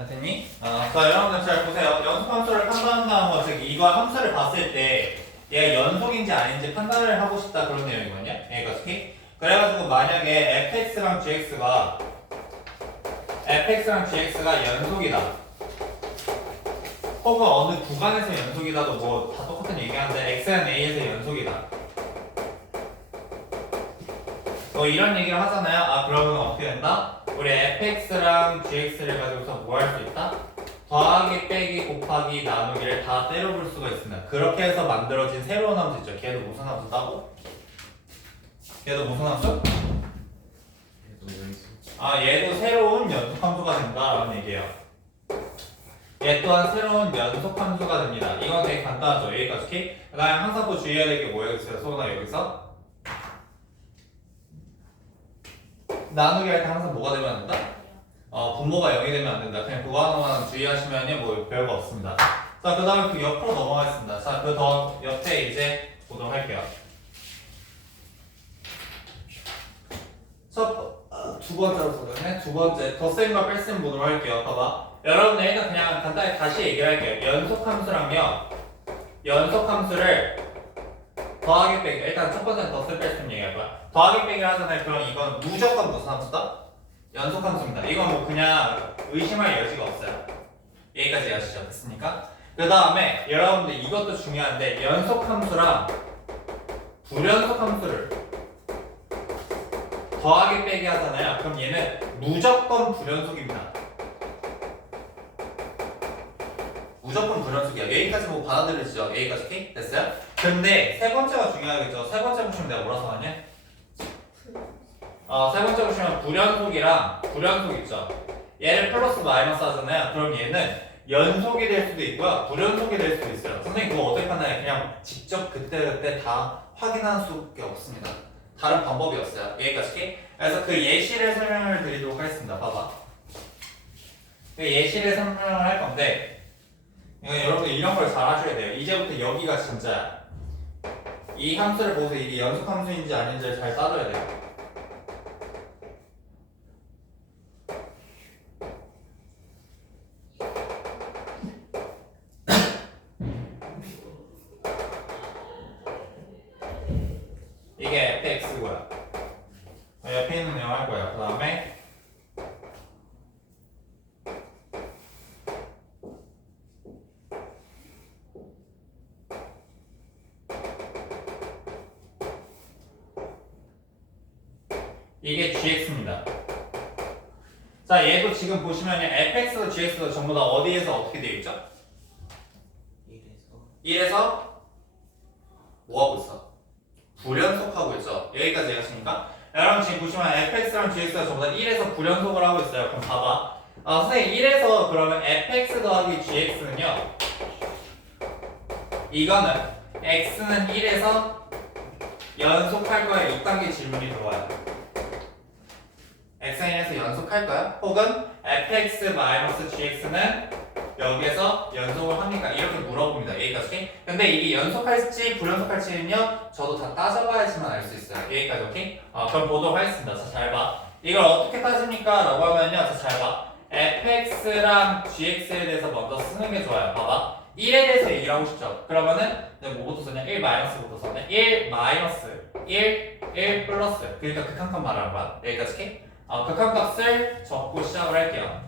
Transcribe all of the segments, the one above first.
자, 됐니? 어, 자, 여러분들 잘 보세요. 연속 함수를 판단한다는 것은 이거 함수를 봤을 때 얘가 연속인지 아닌지 판단을 하고 싶다 그런 내용이거든요. 여기가 특히. 그래가지고 만약에 fx랑 gx가 fx랑 gx가 연속이다. 혹은 어느 구간에서 연속이다도 뭐 다 똑같은 얘기하는데 x는 a에서 연속이다. 뭐 이런 얘기를 하잖아요. 아 그러면 어떻게 된다? 우리 fx랑 gx를 가지고서 뭐 할 수 있다? 더하기 빼기 곱하기 나누기를 다 때려볼 수가 있습니다. 그렇게 해서 만들어진 새로운 함수 있죠. 걔도 무슨 함수다고? 걔도 무슨 함수? 아 얘도 새로운 연속 함수가 된다라는 얘기예요. 얘 또한 새로운 연속 함수가 됩니다. 이건 되게 간단하죠. 여기까지? 그다음에 항상 또 주의해야 될 게 뭐예요? 소나 여기서 나누기 할 때 항상 뭐가 되면 안 된다? 어, 분모가 0이 되면 안 된다. 그냥 그거 하나만 주의하시면요, 뭐 별거 없습니다. 자, 그 다음에 그 옆으로 넘어가겠습니다. 자, 그 더 옆에 이제 보도록 할게요. 첫, 어, 두 번째로 보도록 두 번째, 덧셈과 뺄셈 보도록 할게요. 봐봐. 여러분들 일단 그냥 간단히 다시 얘기를 할게요. 연속함수랑요, 연속함수를 더하기 빼기 일단 첫 번째는 덧셈 뺄셈 얘기할 거야. 더하기 빼기를 하잖아요. 그럼 이건 무조건 무슨 함수다? 연속 함수입니다. 이건 뭐 그냥 의심할 여지가 없어요. 여기까지 아시죠? 됐습니까? 그 다음에 여러분들 이것도 중요한데 연속 함수랑 불연속 함수를 더하기 빼기 하잖아요. 그럼 얘는 무조건 불연속입니다. 무조건 불연속이야. 여기까지 뭐 받아들이시죠? 여기까지 오케이? 됐어요? 근데 세 번째가 중요하겠죠. 세 번째 보시면 내가 뭐라고 하냐? 어, 세 번째 보시면 불연속이랑 불연속 있죠. 얘를 플러스 마이너스 하잖아요. 그럼 얘는 연속이 될 수도 있고요. 불연속이 될 수도 있어요. 선생님 그거 어떻게 하나요? 그냥 직접 그때그때 다 확인할 수밖에 없습니다. 다른 방법이 없어요. 여기까지. 그래서 그 예시를 설명을 드리도록 하겠습니다. 봐봐. 그 예시를 설명을 할 건데 여러분들 이런 걸 잘 하셔야 돼요. 이제부터 여기가 진짜 이 함수를 보고서 이게 연속 함수인지 아닌지를 잘 따져야 돼요. 이게 fx고요. 옆에 있는 내용 할 거예요. 그 다음에 이게 gx입니다. 자, 얘도 지금 보시면 fx도 gx도 전부 다 어디에서 어떻게 되어 있죠? 1에서 뭐 하고 있어? 불연속하고 있죠. 여기까지 이해하십니까? 여러분 지금 보시면 fx랑 gx가 전부 다 1에서 불연속을 하고 있어요. 그럼 봐봐. 아, 선생님 1에서 그러면 fx 더하기 gx는요. 이거는 x는 1에서 연속할 거예요. 이딴 질문이 들어와요. Xn에서 연속할까요? 혹은 fx-gx는 여기에서 연속을 합니까? 이렇게 물어봅니다. 여기까지. 근데 이게 연속할지 불연속할지는요, 저도 다 따져봐야지만 알 수 있어요. 여기까지, 오케이? 어, 그럼 보도록 하겠습니다. 자, 잘 봐. 이걸 어떻게 따집니까? 라고 하면요, 자, 잘 봐. fx랑 gx에 대해서 먼저 쓰는 게 좋아요. 봐봐. 1에 대해서 얘기를 하고 싶죠? 그러면은, 뭐부터 썼냐? 1 마이너스부터 썼네. 1 마이너스, 1, 1 플러스. 그러니까 극한값 말하는 거야. 여기까지, 오케이? 어, 극한값을 적고 시작을 할게요.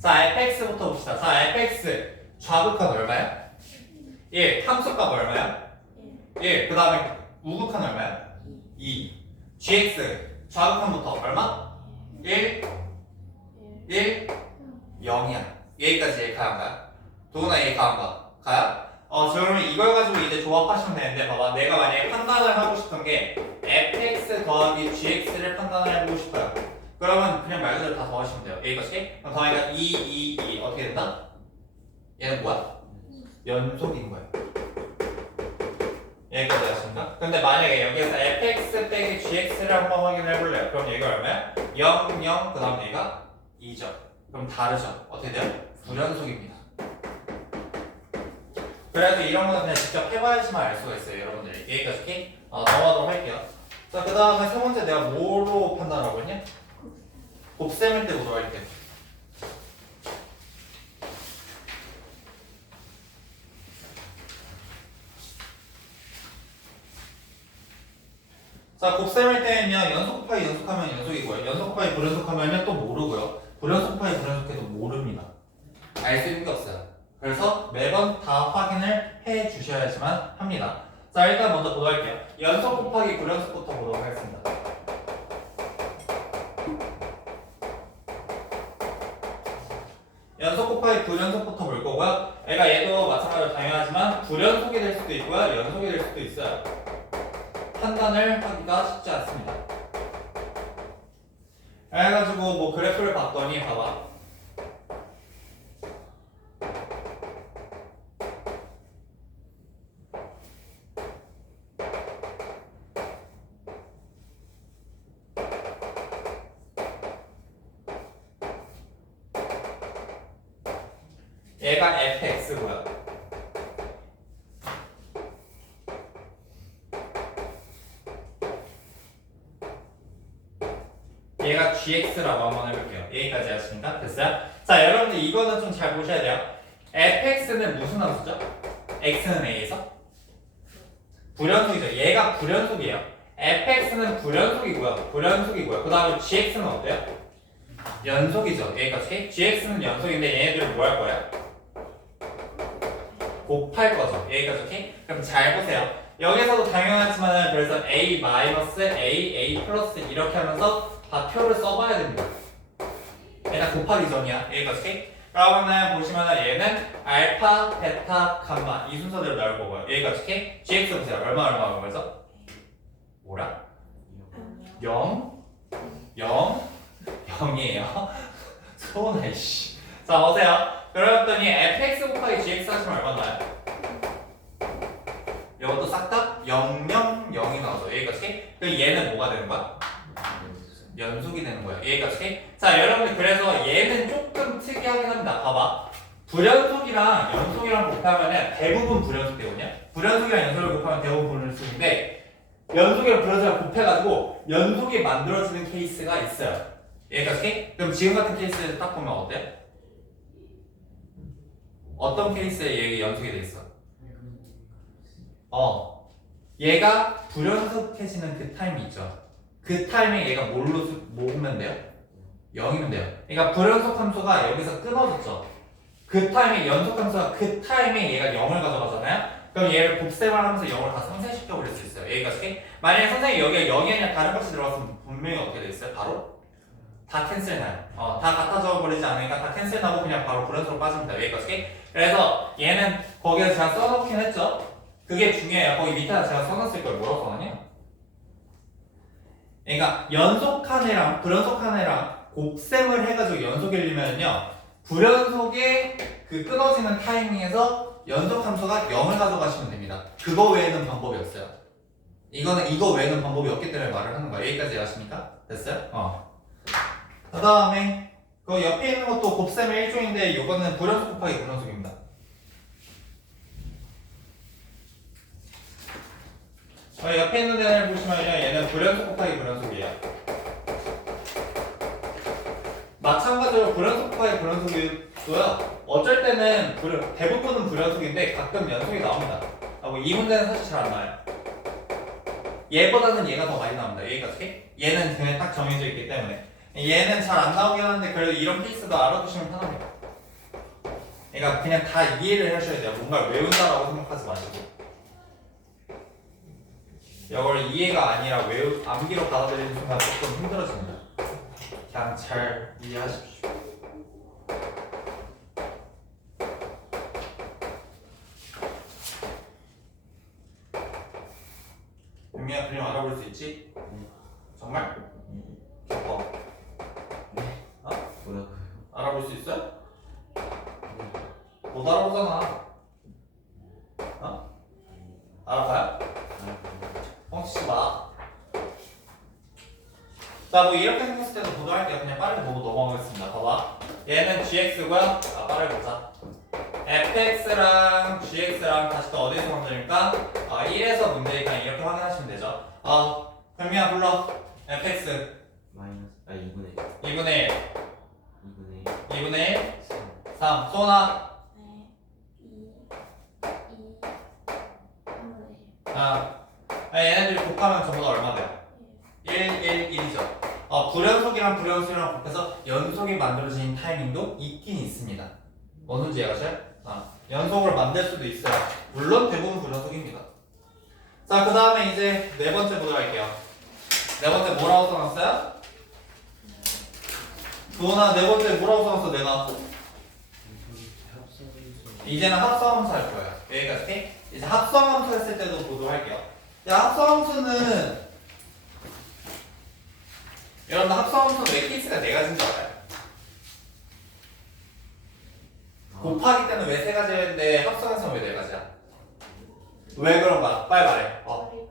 자, fx부터 봅시다. 자, fx 좌극한 얼마야? 1. 함수값 얼마야? 1. 그 다음에 우극한 얼마야? 2. gx 좌극한부터 얼마? 1. 1. 0이야. 여기까지 얘 가요? 도구나 얘 가야 안 가? 가요? 어, 저 그러면 이걸 가지고 이제 조합하시면 되는데 봐봐. 내가 만약에 판단을 하고 싶은 게 fx 더하기 gx를 판단을 해보고 싶어요. 그러면 그냥 말 그대로 다 더하시면 돼요. 여기까지. 그럼 더하니까 2, 2, 2 어떻게 된다? 얘는 뭐야? 연속인 거예요. 여기까지 하십니까? 근데 만약에 여기에서 fx 빼기 gx를 한번 확인해 볼래요. 그럼 얘가 얼마야? 0, 0, 그 다음 얘가 2죠. 그럼 다르죠. 어떻게 돼요? 불연속입니다. 그래도 이런 거는 그냥 직접 해봐야지만 알 수가 있어요, 여러분들. 여기까지 어, 넘어가도록 할게요. 자, 그 다음에 세 번째 내가 뭐로 판단하고 했냐? 곱셈일 때 물어볼 때. 자, 곱셈일 때는요, 연속 파이 연속하면 연속이고요. 연속 파이 불연속하면 또 모르고요. 불연속 파이 불연속해도 모릅니다. 알 수 있는 게 없어요. 매번 다 확인을 해 주셔야지만 합니다. 자, 일단 먼저 보도록 할게요. 연속 곱하기 불연속부터 보도록 하겠습니다. 연속 곱하기 불연속부터 볼 거고요. 애가 얘도 마찬가지로 당연하지만 불연속이 될 수도 있고요. 연속이 될 수도 있어요. 판단을 하기가 쉽지 않습니다. 그래가지고 뭐 그래프를 봤더니 봐봐. 얘가 fx고요. 얘가 gx라고 한번 해볼게요. 여기까지 하시니까 됐어요? 자, 여러분들 이거는 좀 잘 보셔야 돼요. fx는 무슨 함수죠? x는 a에서 불연속이죠. 얘가 불연속이에요. fx는 불연속이고요. 불연속이고요. 그 다음에 gx는 어때요? 연속이죠. 얘가 gx는 연속인데 얘네들은 뭐 할 거야? 곱할 거죠. 여기까지? 그럼 잘 보세요. 여기서도 당연하지만 그래서 a 마이너스 a, a 플러스 이렇게 하면서 다 표를 써봐야 됩니다. 얘가 곱하기 전이야. 여기까지? 그러면은 보시면은 얘는 알파, 베타, 감마 이 순서대로 나올 거고요. 여기까지 gx 보세요. 얼마 얼마 얼마 그래서 뭐라? 0, 0, 0이에요. 소원해 씨. 자 보세요. 그랬더니 fx 곱하기 gx 하시면 얼마 나요? 이것도 싹 다 0, 0, 0이 나오죠. 여기까지. 그럼 얘는 뭐가 되는 거야? 연속이 되는 거야. 여기까지. 자, 여러분들 그래서 얘는 조금 특이하긴 합니다. 봐봐. 불연속이랑 연속이랑 곱하면은 대부분 불연속 되거든요. 불연속이랑 연속을 곱하면 대부분 불연속인데 연속이랑 불연속이랑 곱해가지고 연속이 만들어지는 케이스가 있어요. 여기까지. 그럼 지금 같은 케이스에서 딱 보면 어때? 어떤 케이스에 얘가 연속이 돼 있어? 어. 얘가 불연속해지는 그 타임이 있죠. 그 타임에 얘가 뭘로 수- 모으면 돼요? 0이면 돼요. 그러니까 불연속 함수가 여기서 끊어졌죠. 그 타임에 연속 함수가 그 타임에 얘가 0을 가져가잖아요. 그럼 얘를 곱셈을 하면서 0을 다 상쇄시켜 버릴 수 있어요. 여기까지. 만약에 선생님이 여기에 0이 아니라 다른 값이 들어갔으면 분명히 어떻게 돼 있어요? 바로 다 캔슬 나요. 어, 다 같아져 버리지 않으니까 다 캔슬 나고 그냥 바로 불연속으로 빠집니다. 여기까지. 그래서 얘는 거기에 제가 써놓긴 했죠. 그게 중요해요. 거기 밑에다 제가 써놨을 걸 써놨냐? 그러니까 연속한 애랑 불연속한 애랑 곱셈을 해가지고 연속을 일면은요 불연속의 그 끊어지는 타이밍에서 연속 함수가 0을 가져가시면 됩니다. 그거 외에는 방법이 없어요. 이거는 이거 외에는 방법이 없기 때문에 말을 하는 거예요. 여기까지 아십니까? 됐어요? 어. 그 다음에 그 옆에 있는 것도 곱셈의 일종인데 이거는 불연속 곱하기 불연속입니다. 어, 옆에 있는 애를 보시면요 얘는 불연속 곱하기 불연속이에요. 마찬가지로 불연속 곱하기 불연속이고요. 어쩔 때는 불, 대부분은 불연속인데 가끔 연속이 나옵니다. 아, 뭐 이 문제는 사실 잘 안 나와요. 얘보다는 얘가 더 많이 나옵니다. 여기까지. 얘는 그냥 딱 정해져 있기 때문에 얘는 잘 안 나오긴 하는데 그래도 이런 케이스도 알아두시면 편합니다 그러니까 그냥 다 이해를 하셔야 돼요 뭔가 외운다라고 생각하지 마시고 이걸 이해가 아니라 외우 암기로 받아들이는 순간 조금 힘들어집니다. 그냥 잘 이해하십시오. 윤미야 그림 알아볼 수 있지? 정말? 알아볼 수 있어? 못 알아보잖아. 어? 알아봐요? 뻥치지 마. 자, 뭐 이렇게 생겼을 때도 보도 할게요. 그냥 빠르게 보고 넘어가겠습니다. 봐봐. 얘는 gx고요. 아, 빠르게 보자. fx랑 gx랑 다시 또 어디서 만들니까 아, 1에서 문제니까 이렇게 확인하시면 되죠. 어, 현미야 불러. fx 마이너스 아 2분의 2분의 1, 2분의 2분의 1, 3 3. 소나. 네, 2, 2, 3분의 1. 아, 아, 얘네들이 곱하면 전부 다 얼마 돼요? 1, 1, 1이죠. 어, 불연속이랑 불연속이랑 곱해서 연속이 만들어진 타이밍도 있긴 있습니다. 뭐든지 이해가셔요? 아, 연속을 만들 수도 있어요. 물론 대부분 불연속입니다. 자, 그 다음에 이제 네 번째 보도록 할게요. 네 번째 뭐라고 써놨어요? 도훈아, 네 번째 뭐라고 써놨어, 내가? 이제는 합성함수 할 거예요. 여기까지. 이제 합성함수 했을 때도 보도록 할게요. 야, 합성함수는 여러분 합성함수 매트릭스가 네 가지인 줄 알아요? 곱하기 때는 왜 세 가지인데 합성함수는 왜 네 가지야? 왜 그런가? 빨리 말해. 어.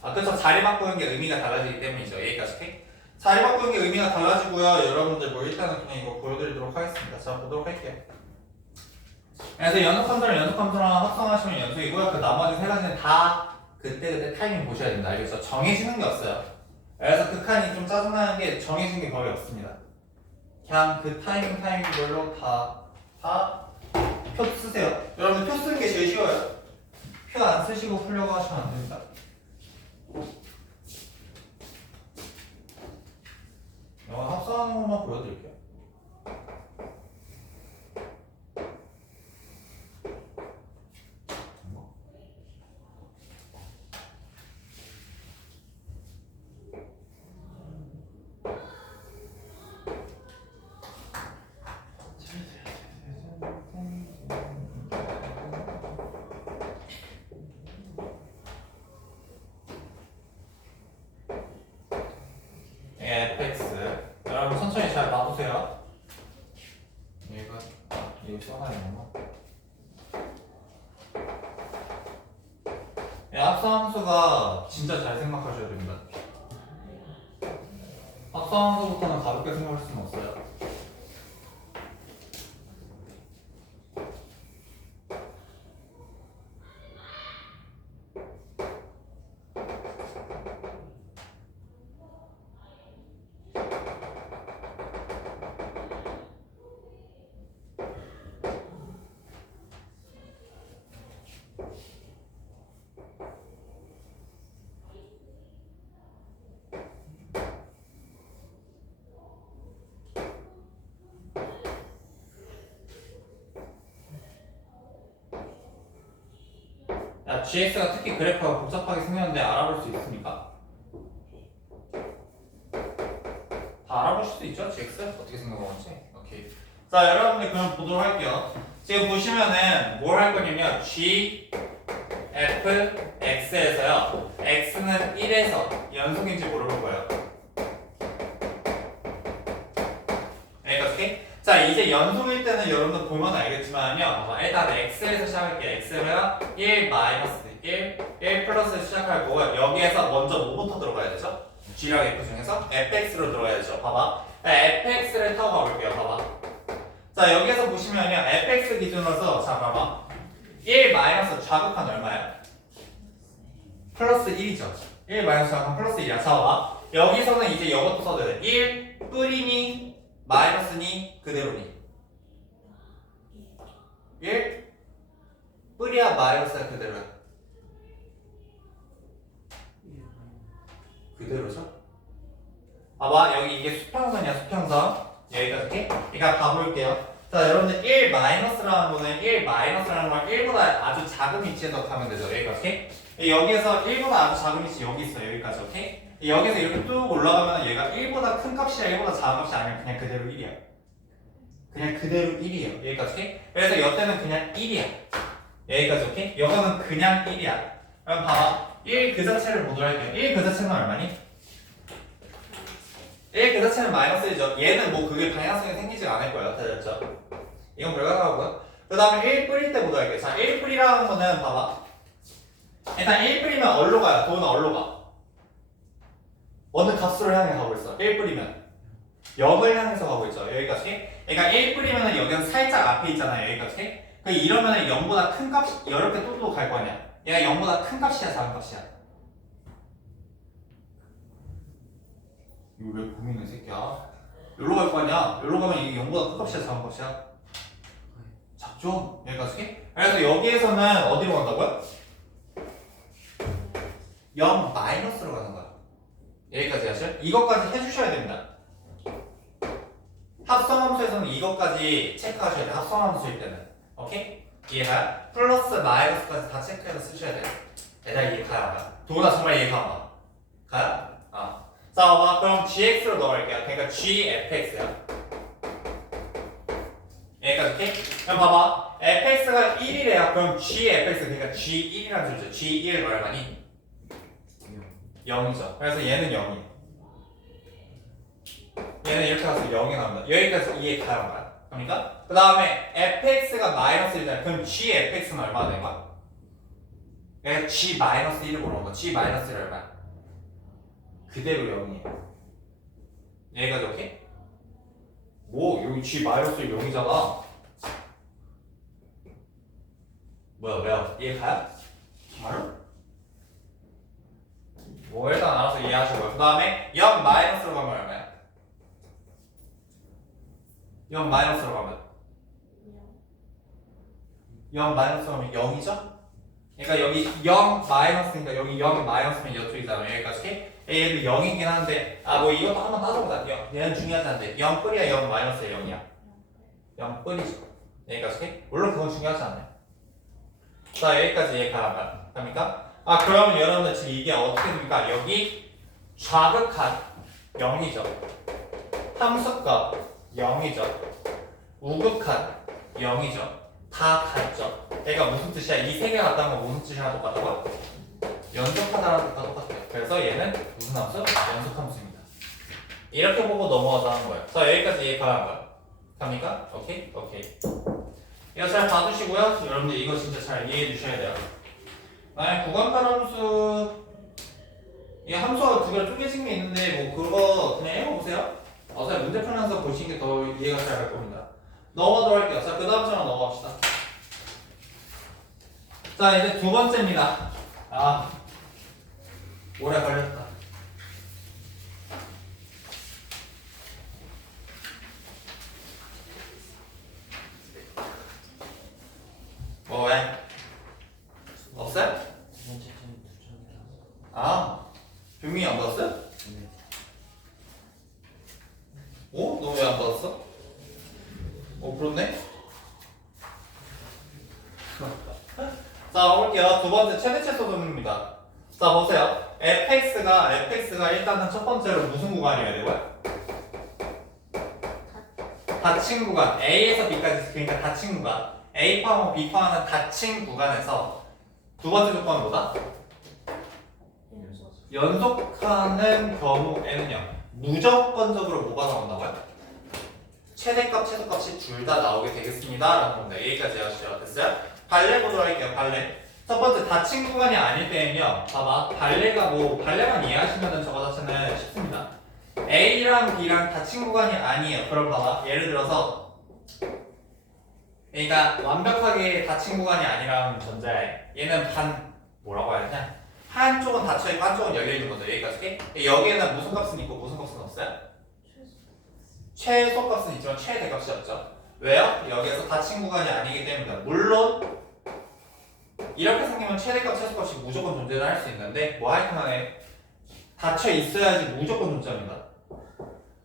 아, 그쵸. 자리 바꾸는 게 의미가 달라지기 때문이죠. 여기까지. 자리 바꾸는 게 의미가 달라지고요. 여러분들 뭐 일단은 그냥 이거 보여드리도록 하겠습니다. 자, 보도록 할게요. 그래서 연속함수랑 연속함수랑 합성하시면 연속이고요. 그 나머지 세 가지는 다 그때 그때 타이밍 보셔야 된다. 알겠죠? 정해지는 게 없어요. 그래서 극한이 좀 짜증나는 게 정해진 게 거의 없습니다. 그냥 그 타이밍 타이밍별로 다, 다 표 쓰세요. 여러분 표 쓰는 게 제일 쉬워요. 표 안 쓰시고 풀려고 하시면 안 됩니다. 영화 합성하는 것만 보여드릴게요. fx 여러분 천천히 잘 봐보세요 얘가 이거 써놔야 되나? 예, 합성함수가 진짜 잘 생각하셔야 됩니다 합성함수부터는 가볍게 생각할 수 야, GX가 특히 그래프가 복잡하게 생겼는데 알아볼 수 있습니까? 다 알아보실 수 있죠? GX? 어떻게 생겨먹었지? 오케이. 자, 여러분들 그럼 보도록 할게요. 지금 보시면은 뭘 할 거냐면 G, F, X에서요. X는 1에서 연속인지 물어볼 거예요. 여기까지 오케이? 자 이제 연속일 때는 여러분들 보면 알겠지만요. 어, 일단 x에서 시작할게요. x로요 1 마이너스 1 1 플러스 시작할 거고요. 여기에서 먼저 뭐부터 들어가야 되죠? g랑 f 중에서 fx로 들어가야 되죠. 봐봐. 자, fx를 타고 가볼게요. 봐봐. 자 여기에서 보시면요. fx 기준으로서 자 봐봐. 1 마이너스 좌극한 얼마야? 플러스 1이죠. 1 마이너스 좌극한 플러스 1이야. 자 봐봐. 여기서는 이제 이것도 써줘야 돼1 뿌리니 마이너스니 그대로니. 1 뿌리야 마이너스야 그대로야. 그대로죠? 봐봐 여기 이게 수평선이야 수평선. 여기까지? 그러니까 가볼게요. 자 여러분들 1 마이너스라는 거는 1 마이너스라는 건 1보다 아주 작은 위치에서 가면 되죠. 여기까지 오케이? 여기에서 1보다 아주 작은 위치 여기 있어 여기까지 오케이? 여기서 이렇게 뚝 올라가면 얘가 1보다 큰 값이야 1보다 작은 값이 아니면 그냥 그대로 1이야 그냥 그대로 1이에요 여기까지 오케이? 그래서 여태는 그냥 1이야 여기까지 오케이? 이거는 그냥 1이야 그럼 봐봐 1 그 자체를 보도록 할게요 1 그 자체는 얼마니? 1 그 자체는 마이너스 1이죠 얘는 뭐 그게 방향성이 생기지 않을 거예요 됐죠? 이건 불가능하고요 그 다음에 1 뿌릴 때 보도록 할게요 자 1 뿌리라는 거는 봐봐 일단 1 뿌리면 어디로 가요? 도는 어디로 가? 어느 값으로 향해 가고 있어? 1 뿌리면 0을 향해서 가고 있죠 여기까지 그러니까 1 뿌리면 여기는 살짝 앞에 있잖아요 여기까지 그 이러면 0보다 큰 값이 이렇게 또또 갈거 아니야 얘가 0보다 큰 값이야 작은 값이야 이거 왜 고민해 새끼야 여기로 갈거 아니야 여기로 가면 이게 0보다 큰 값이야 작은 값이야 작죠? 여기까지 그래서 여기에서는 어디로 간다고요? 0 마이너스로 가는 거야 여기까지 하죠? 이것까지 해주셔야 됩니다. 이것까지 체크하셔야 돼요. 합성함수일 때는. 오케이? 이해가? 플러스 마이너스까지 다 체크해서 쓰셔야 돼요. 얘들아 이해 가요? 안? 도나 정말 이해 가? 가요? 아. 자, 봐봐. 그럼 gx로 넣을게요. 그러니까 gfx야. 여기까지 오케이? 그럼 봐봐. fx가 1이래요. 그럼 gfx 그러니까 g1이라는 소리죠. g1 얼마니? 0이죠. 그래서 얘는 0이에요. 얘는 이렇게 가서 0이 나온다. 여기까지 이해 가요? 안 가요? 그러니까 그 다음에 fx가 마이너스 1이잖아요. 그럼 gfx는 얼마나 된 거야? 그러니까 g 마이너스 1을 보는 거. g 마이너스 1 얼마야? 그대로 0이에요. 여기까지 오케이? 뭐 여기 g 마이너스 1 0이잖아. 뭐야 왜요? 이해 가요? 정말로? 뭐 일단 알아서 이해하시고요. 그 다음에 0 마이너스로 가면 얼마야? 0 마이너스로 가면 0 마이너스로 가면 0이죠? 그러니까 여기 0 마이너스니까 여기 0 마이너스면 이쪽이잖아요. 여기까지. 얘도 0이긴 한데 아 뭐 이것도 한번 따져보자. 영- 얘는 중요하지 않은데 0 뿌리야 0 마이너스야 0이야. 0 뿌리죠. 여기까지. 물론 그건 중요하지 않아요. 자 여기까지 이해가 갑니까? 아 그러면 여러분들 지금 이게 어떻게 됩니까? 여기 좌극한 0이죠. 함수값 0이죠. 우극한 0이죠. 다 같죠. 얘가 무슨 뜻이야? 이 세 개 같다는 건 무슨 뜻이랑 똑같다고요? 연속하다라는 뜻과 똑같아요. 그래서 얘는 무슨 함수? 연속함수입니다. 이렇게 보고 넘어가자는 거예요. 자 여기까지 이해가 안 갑니까? 오케이? 오케이. 이거 잘 봐두시고요. 여러분들 이거 진짜 잘 이해해 주셔야 돼요. 만약 구간판 함수 이 함수가 두 개로 쪼개진 게 있는데 뭐 그거 그냥 해보세요. 어차피 문제 풀면서 보시는 게 더 이해가 잘 갈 겁니다. 넘어가도록 할게요. 자, 그 다음 장으로 넘어갑시다. 자, 이제 두 번째입니다. 아, 오래 걸렸다. 뭐 왜? 없어요? 두 번째 점 두점이라서 아, 병민이 안 받았어요? 네. 어? 너 왜 안 받았어? 어, 그렇네? 자, 볼게요. 두 번째 최대 최소 점입니다. 자, 보세요. fx가, fx가 일단은 첫 번째로 무슨 구간이어야 되고요? 닫힌 구간. A에서 B까지, 그러니까 닫힌 구간. A 파워 B 파워는 닫힌 구간에서 두 번째 조건은 뭐다? 연속하는 경우에는요 무조건적으로 뭐가 나온다고요? 최대값 최소값이 둘 다 나오게 되겠습니다. 라는 겁니다. 여기까지 하시죠 됐어요? 발레 보도록 할게요 발레. 첫 번째 닫힌 구간이 아닐 때는요 봐봐. 발레가 뭐 발레만 이해하시면 저거 자체는 쉽습니다. A랑 B랑 닫힌 구간이 아니에요. 그럼 봐봐. 예를 들어서 그러니까 완벽하게 닫힌 구간이 아니라는 전제에 얘는 반 뭐라고 해야 되냐 한쪽은 닫혀 있고 한쪽은 열려 있는 거죠 여기까지 오케이? 여기에는 무슨 값은 있고 무슨 값은 없어요? 최소값은 있지만 최대값이 없죠 왜요? 여기에서 닫힌 구간이 아니기 때문입니다 물론 이렇게 생기면 최대값 최소값이 무조건 존재를 할 수 있는데 뭐 하여튼 간에 닫혀 있어야지 무조건 존재합니다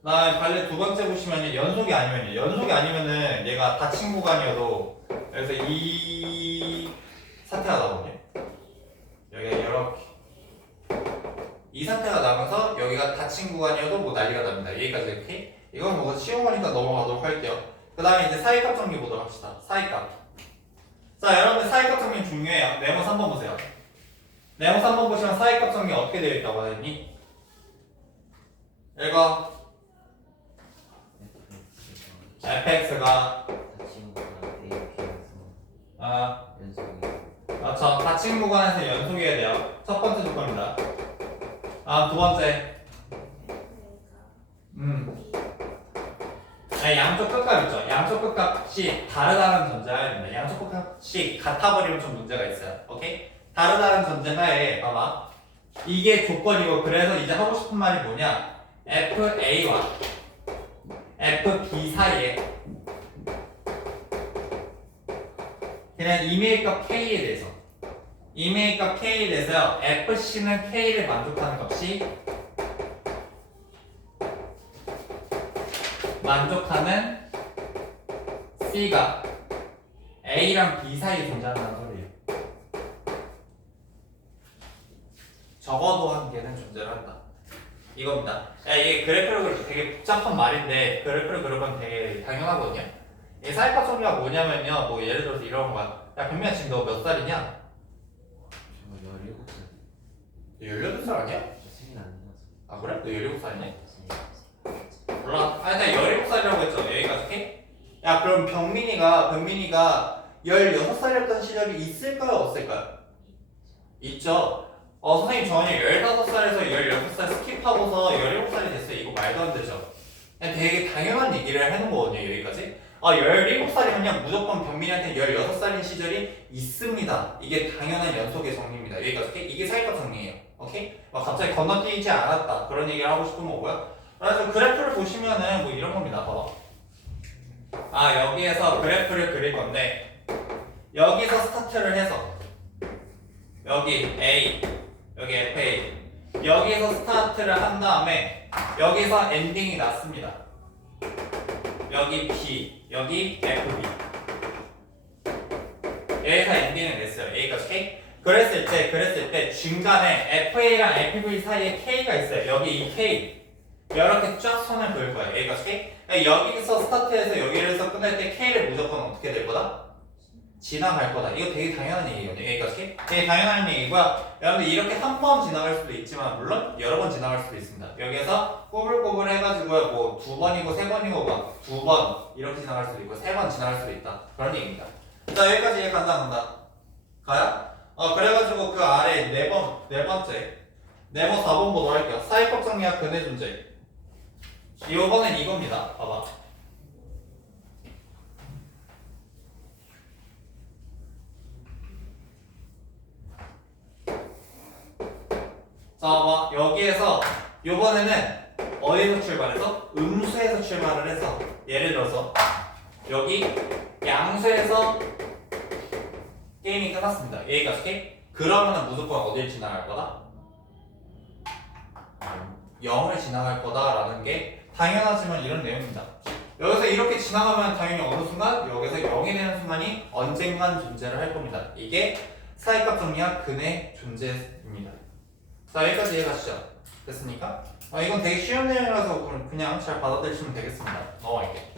나 발레 두 번째 보시면 연속이 아니면요 연속이 아니면은 얘가 닫힌 구간이어도 그래서 이 사태가 나오거든요 여기가 이렇게 이 상태가 나면서 여기가 닫힌 구간이어도 뭐 난리가 납니다. 여기까지 이렇게 이건 뭐 쉬운 거니까 넘어가도록 할게요. 그 다음에 이제 사이값 정리 보도록 합시다. 사이값. 자 여러분들 사이값 정리 중요해요. 네모 3번 보세요. 네모 3번 보시면 사이값 정리 어떻게 되어 있다고 하니? 읽어. Fx가 아, 그렇죠. 닫힌 구간에서 연속이어야 돼요. 첫 번째 조건입니다. 아, 두 번째. 음. 아니, 양쪽 끝값 있죠. 양쪽 끝값이 다르다는 전제하에 됩니다. 양쪽 끝값이 같아버리면 좀 문제가 있어요. 오케이? 다르다는 전제하에 봐봐. 이게 조건이고 그래서 이제 하고 싶은 말이 뭐냐? FA와 FB 사이에 그냥 이메일값 K에 대해서 이메일값 K에 대해서 FC는 K를 만족하는 값이 만족하는 C가 A랑 B 사이에 존재한다는 소리예요. 적어도 한 개는 존재를 한다. 이겁니다. 야, 이게 그래프를 그리기 되게 복잡한 말인데 그래프를 그리면 되게 당연하거든요. 이 사이퍼 소리가 뭐냐면요. 뭐 예를 들어서 이런 거야. 야, 변미야 지금 너 몇 살이냐? 저 17살 너 18살 아니야? 저 생일 안 나서 아 그래? 너 17살이냐? 몰라. 아, 일단 17살이라고 했죠. 여기까지 오케이? 야, 그럼 병민이가, 병민이가 16살이었던 시절이 있을까요? 없을까요? 있죠. 어, 선생님, 저는 15살에서 16살 스킵 하고서 17살이 됐어요. 이거 말도 안 되죠. 그냥 되게 당연한 얘기를 해놓은 거거든요, 여기까지. 아, 17살이면요, 무조건 병민이한테 16살인 시절이 있습니다. 이게 당연한 연속의 정리입니다. 여기까지, 오케이? 이게 사이버 정리예요. 오케이? 막 갑자기 건너뛰지 않았다. 그런 얘기를 하고 싶은 거고요. 그래서 그래프를 보시면은 뭐 이런 겁니다. 봐봐. 아 여기에서 그래프를 그릴 건데 여기서 스타트를 해서 여기 A 여기 FA 여기서 스타트를 한 다음에 여기서 엔딩이 났습니다. 여기 B 여기 FB 여기서 엔딩을 냈어요. A까지 K 그랬을 때 그랬을 때 중간에 FA랑 FB 사이에 K가 있어요. 여기 이 K 이렇게 쫙 선을 그을 거예요. A가 K. 그러니까 여기서 스타트해서 여기에서 끝날 때 K를 무조건 어떻게 될 거다? 지나갈 거다. 이거 되게 당연한 얘기거든요. A가 K. 되게 당연한 얘기고요. 여러분들 이렇게 한 번 지나갈 수도 있지만 물론 여러 번 지나갈 수도 있습니다. 여기에서 꼬불꼬불 해가지고요. 뭐 두 번이고 세 번이고 막 두 번 이렇게 지나갈 수도 있고 세 번 지나갈 수도 있다. 그런 얘기입니다. 자 여기까지 이해 간다 간다. 가요? 어 그래가지고 그 아래 네 번 네 번째 네모 4번 보도록 할게요. 사이법 정리학 근해 존재. 이거는 이겁니다. 봐봐. 자. 여기에서 요번에는 어디서 출발해서? 음수에서 출발을 해서 예를 들어서 여기 양수에서 게임이 끝났습니다. 여기까지 게임? 그러면은 무조건 어딜 지나갈 거다? 0을 지나갈 거다라는 게 당연하지만 이런 내용입니다. 여기서 이렇게 지나가면 당연히 어느 순간 여기서 0이 되는 순간이 언젠간 존재를 할 겁니다. 이게 사이값 정리학 근의 존재입니다. 자 여기까지 이해가시죠? 됐습니까? 아, 이건 되게 쉬운 내용이라서 그냥 잘 받아들이시면 되겠습니다. 넘어갈게요.